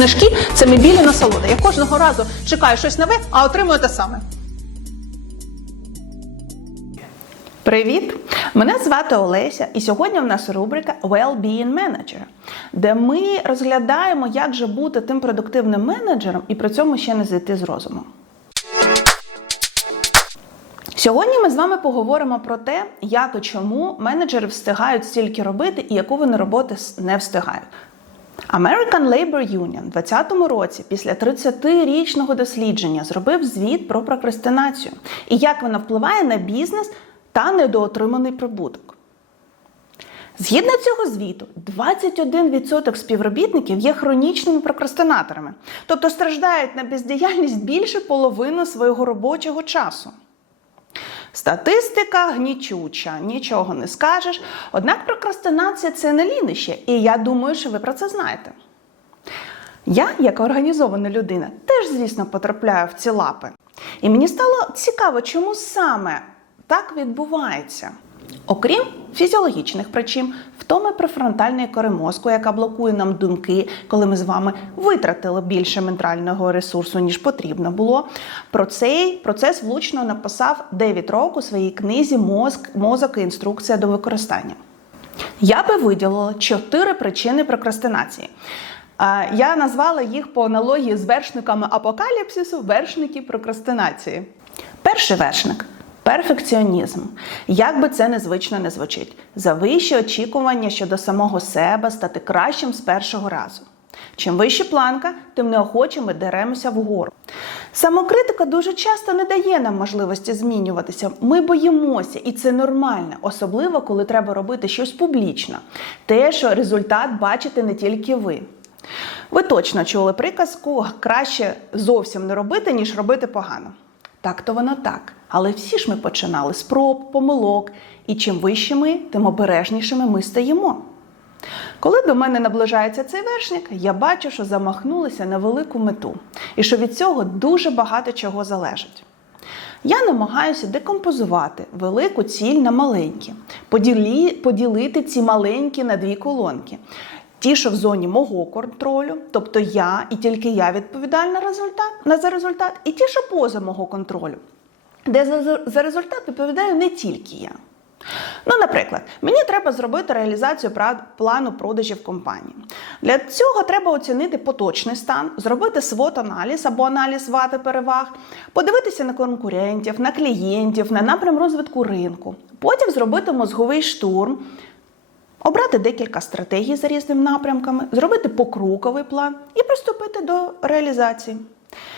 Книжки це мій білі насолода. Я кожного разу чекаю щось нове, а отримую те саме. Привіт! Мене звати Олеся, і сьогодні в нас рубрика Well-being Manager, де ми розглядаємо, як же бути тим продуктивним менеджером і при цьому ще не зійти з розуму. Сьогодні ми з вами поговоримо про те, як і чому менеджери встигають стільки робити і яку вони роботи не встигають. American Labor Union у 2020 році після 30-річного дослідження зробив звіт про прокрастинацію і як вона впливає на бізнес та недоотриманий прибуток. Згідно цього звіту, 21% співробітників є хронічними прокрастинаторами, тобто страждають на бездіяльність більше половини свого робочого часу. Статистика гнічуча, нічого не скажеш. Однак прокрастинація це не лінище, і я думаю, що ви про це знаєте. Я, як організована людина, теж, звісно, потрапляю в ці лапи. І мені стало цікаво, чому саме так відбувається. Окрім фізіологічних причин, втоми префронтальної кори мозку, яка блокує нам думки, коли ми з вами витратили більше ментального ресурсу, ніж потрібно було. Про цей процес влучно написав Девід Рок у своїй книзі Мозк, Мозок і інструкція до використання. Я би виділила чотири причини прокрастинації. Я назвала їх по аналогії з вершниками апокаліпсису вершники прокрастинації. Перший вершник перфекціонізм. Як би це незвично не звучить, завищі очікування щодо самого себе стати кращим з першого разу. Чим вище планка, тим неохоче ми деремося вгору. Самокритика дуже часто не дає нам можливості змінюватися. Ми боїмося, і це нормально, особливо коли треба робити щось публічно. Те, що результат бачите не тільки ви. Ви точно чули приказку краще зовсім не робити, ніж робити погано. Так то воно так. Але всі ж ми починали з проб, помилок, і чим вище ми, тим обережнішими ми стаємо. Коли до мене наближається цей вершник, я бачу, що замахнулися на велику мету, і що від цього дуже багато чого залежить. Я намагаюся декомпозувати велику ціль на маленькі, поділі, поділити ці маленькі на дві колонки. Ті, що в зоні мого контролю, тобто я і тільки я відповідальна результат, на за результат, і ті, що поза мого контролю, де за, за результат відповідаю не тільки я. Ну, наприклад, мені треба зробити реалізацію плану продажів компанії. Для цього треба оцінити поточний стан, зробити свот-аналіз або аналіз вати переваг, подивитися на конкурентів, на клієнтів, на напрям розвитку ринку. Потім зробити мозговий штурм, обрати декілька стратегій за різними напрямками, зробити покроковий план і приступити до реалізації.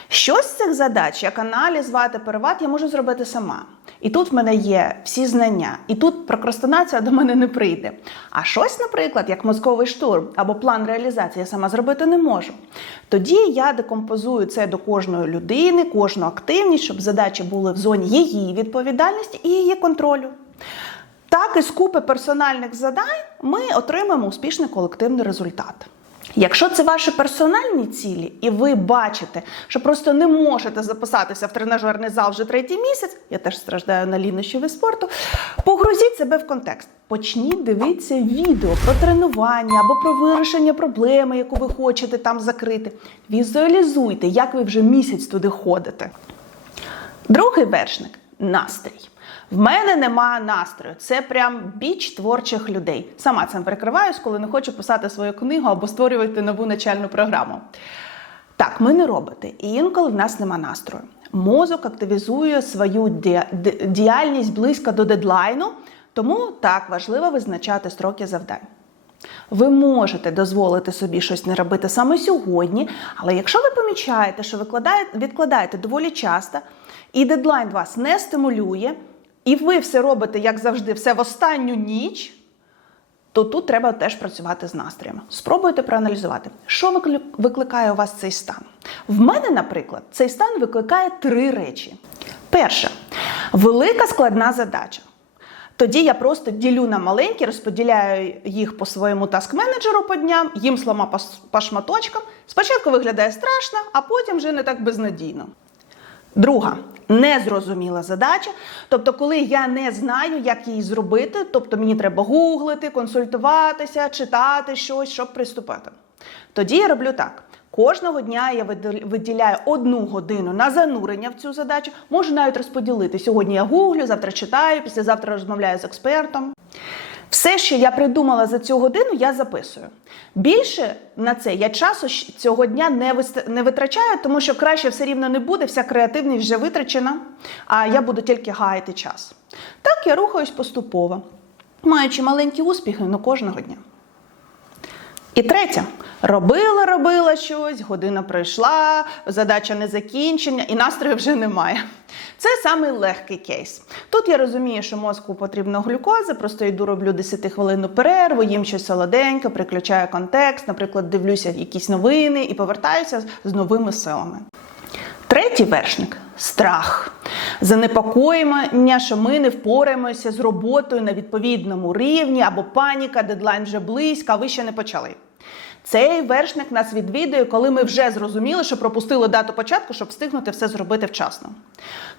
Щось з цих задач, як аналіз, вати, переват, я можу зробити сама. І тут в мене є всі знання, і тут прокрастинація до мене не прийде. А щось, наприклад, як мозковий штурм або план реалізації, я сама зробити не можу. Тоді я декомпозую це до кожної людини, кожну активність, щоб задачі були в зоні її відповідальності і її контролю. Так, із купи персональних завдань ми отримаємо успішний колективний результат. Якщо це ваші персональні цілі, і ви бачите, що просто не можете записатися в тренажерний зал вже третій місяць, я теж страждаю на лінощі від спорту, погрузіть себе в контекст. Почніть дивитися відео про тренування або про вирішення проблеми, яку ви хочете там закрити. Візуалізуйте, як ви вже місяць туди ходите. Другий вершник настрій. В мене нема настрою. Це прям біч творчих людей. Сама цим прикриваюсь, коли не хочу писати свою книгу або створювати нову начальну програму. Так, ми не роботи, і інколи в нас нема настрою. Мозок активізує свою ді- ді- діяльність близько до дедлайну, тому так важливо визначати строки завдань. Ви можете дозволити собі щось не робити саме сьогодні, але якщо ви помічаєте, що викладаєте, відкладаєте доволі часто, і дедлайн вас не стимулює, і ви все робите, як завжди, все в останню ніч, то тут треба теж працювати з настроєм. Спробуйте проаналізувати, що викликає у вас цей стан. В мене, наприклад, цей стан викликає три речі. Перше, велика складна задача. Тоді я просто ділю на маленькі, розподіляю їх по своєму таск-менеджеру по дням, їм слома по шматочкам. Спочатку виглядає страшно, а потім вже не так безнадійно. Друга незрозуміла задача. Тобто, коли я не знаю, як її зробити, тобто мені треба гуглити, консультуватися, читати щось, щоб приступити. Тоді я роблю так. Кожного дня я виділ- виділяю одну годину на занурення в цю задачу. Можу навіть розподілити. Сьогодні я гуглю, завтра читаю, післязавтра розмовляю з експертом. Все, що я придумала за цю годину, я записую. Більше на це я часу цього дня не, не витрачаю, тому що краще все рівно не буде, вся креативність вже витрачена, а я буду тільки гаяти час. Так я рухаюсь поступово, маючи маленькі успіхи але кожного дня. І третє, робила, робила щось, година пройшла, задача не закінчення, і настрою вже немає. Це самий легкий кейс. Тут я розумію, що мозку потрібно глюкоза, просто йду роблю 10 хвилинну перерву, їм щось солоденьке, приключаю контекст, наприклад, дивлюся якісь новини і повертаюся з новими силами. Третій вершник страх. Занепокоєння, що ми не впораємося з роботою на відповідному рівні, або паніка, дедлайн вже близько, а ви ще не почали. Цей вершник нас відвідує, коли ми вже зрозуміли, що пропустили дату початку, щоб встигнути все зробити вчасно.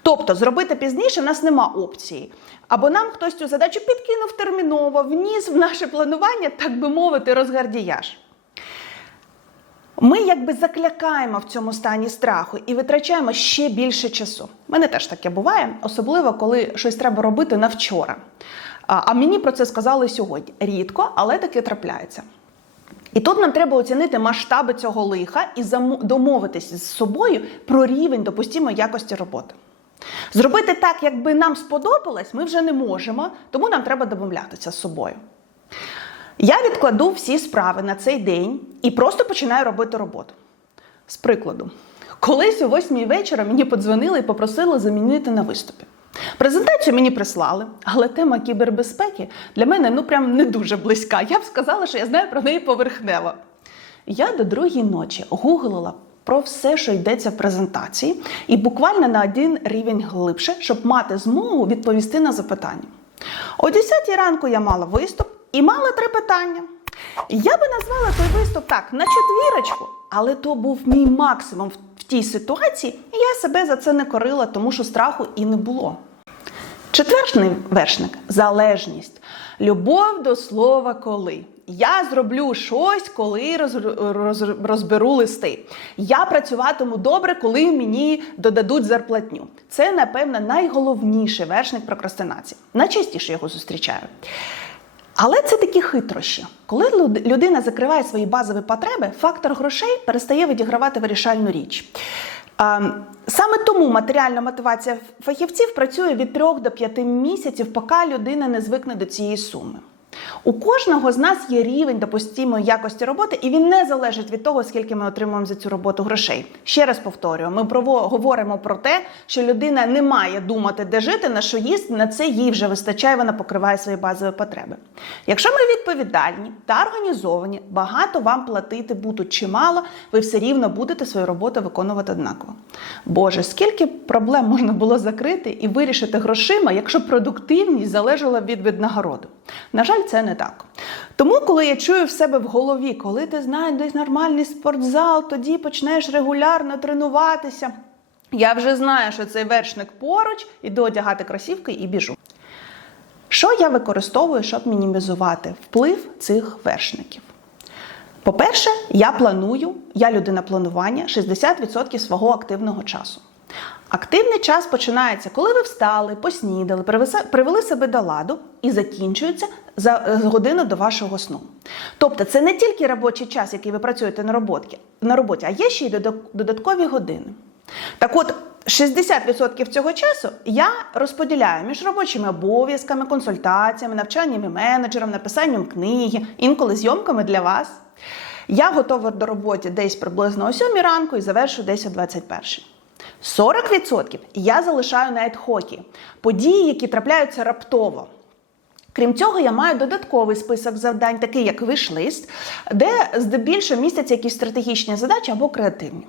Тобто, зробити пізніше в нас нема опції. Або нам хтось цю задачу підкинув терміново, вніс в наше планування, так би мовити, розгардіяж. Ми якби заклякаємо в цьому стані страху і витрачаємо ще більше часу. У мене теж таке буває, особливо коли щось треба робити на вчора. А мені про це сказали сьогодні. Рідко, але таке трапляється. І тут нам треба оцінити масштаби цього лиха і домовитися з собою про рівень допустимої якості роботи. Зробити так, якби нам сподобалось, ми вже не можемо, тому нам треба домовлятися з собою. Я відкладу всі справи на цей день і просто починаю робити роботу. З прикладу, колись о 8 вечора мені подзвонили і попросили замінити на виступі. Презентацію мені прислали, але тема кібербезпеки для мене ну прям не дуже близька. Я б сказала, що я знаю про неї поверхнево. Я до другої ночі гуглила про все, що йдеться в презентації, і буквально на один рівень глибше, щоб мати змогу відповісти на запитання. О 10 ранку я мала виступ і мала три питання. Я би назвала той виступ так на четвірочку, але то був мій максимум в- тій ситуації, і я себе за це не корила, тому що страху і не було. Четвертий вершник залежність. Любов до слова коли. Я зроблю щось, коли роз, роз, розберу листи. Я працюватиму добре, коли мені додадуть зарплатню. Це, напевно, найголовніший вершник прокрастинації. Найчастіше його зустрічаю. Але це такі хитрощі. Коли людина закриває свої базові потреби, фактор грошей перестає відігравати вирішальну річ. Саме тому матеріальна мотивація фахівців працює від 3 до 5 місяців, поки людина не звикне до цієї суми. У кожного з нас є рівень допустимої якості роботи, і він не залежить від того, скільки ми отримуємо за цю роботу грошей. Ще раз повторюю, ми говоримо про те, що людина не має думати, де жити, на що їсти, на це їй вже вистачає, вона покриває свої базові потреби. Якщо ми відповідальні та організовані, багато вам платити будуть чи мало, ви все рівно будете свою роботу виконувати однаково. Боже, скільки проблем можна було закрити і вирішити грошима, якщо продуктивність залежала від віднагороди. На жаль, це не так. Тому, коли я чую в себе в голові, коли ти знайдеш нормальний спортзал, тоді почнеш регулярно тренуватися. Я вже знаю, що цей вершник поруч, іду одягати кросівки і біжу. Що я використовую, щоб мінімізувати вплив цих вершників? По-перше, я планую, я людина планування 60% свого активного часу. Активний час починається, коли ви встали, поснідали, привели себе до ладу і закінчується за годину до вашого сну. Тобто це не тільки робочий час, який ви працюєте на роботі, на роботі а є ще й додаткові години. Так от, 60% цього часу я розподіляю між робочими обов'язками, консультаціями, навчаннями менеджером, написанням книги, інколи зйомками для вас. Я готова до роботи десь приблизно о 7 ранку і завершу десь о 21. 40% я залишаю на едхокі, події, які трапляються раптово. Крім цього, я маю додатковий список завдань, такий як виш-лист, де здебільшого містяться якісь стратегічні задачі або креативні.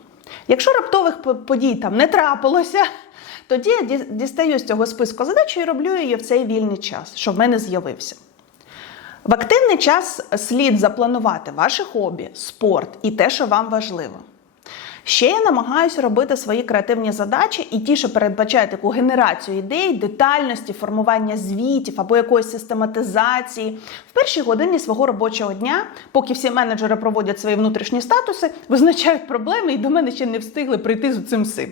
Якщо раптових подій там не трапилося, тоді я дістаю з цього списку задачу і роблю її в цей вільний час, що в мене з'явився. В активний час слід запланувати ваші хобі, спорт і те, що вам важливо. Ще я намагаюся робити свої креативні задачі і ті, що передбачають таку генерацію ідей, детальності, формування звітів або якоїсь систематизації. В першій годині свого робочого дня, поки всі менеджери проводять свої внутрішні статуси, визначають проблеми і до мене ще не встигли прийти з цим всім.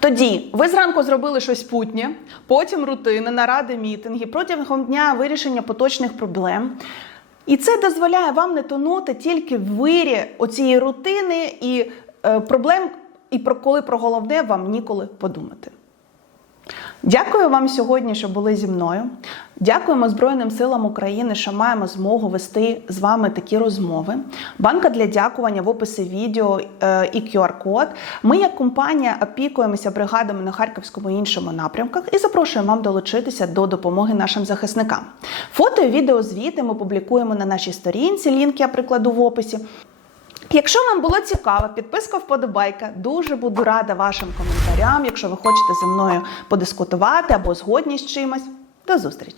Тоді ви зранку зробили щось путнє, потім рутини, наради, мітинги, протягом дня вирішення поточних проблем. І це дозволяє вам не тонути тільки в вирі оцієї рутини і е, проблем, і про коли про головне вам ніколи подумати. Дякую вам сьогодні, що були зі мною. Дякуємо Збройним силам України, що маємо змогу вести з вами такі розмови. Банка для дякування в описі відео е, і QR-код. Ми, як компанія, опікуємося бригадами на харківському і іншому напрямках і запрошуємо вам долучитися до допомоги нашим захисникам. Фото і відеозвіти ми публікуємо на нашій сторінці. Лінк я прикладу в описі. Якщо вам було цікаво, підписка вподобайка. Дуже буду рада вашим коментарям. Якщо ви хочете зі мною подискутувати або згодні з чимось. До зустрічі!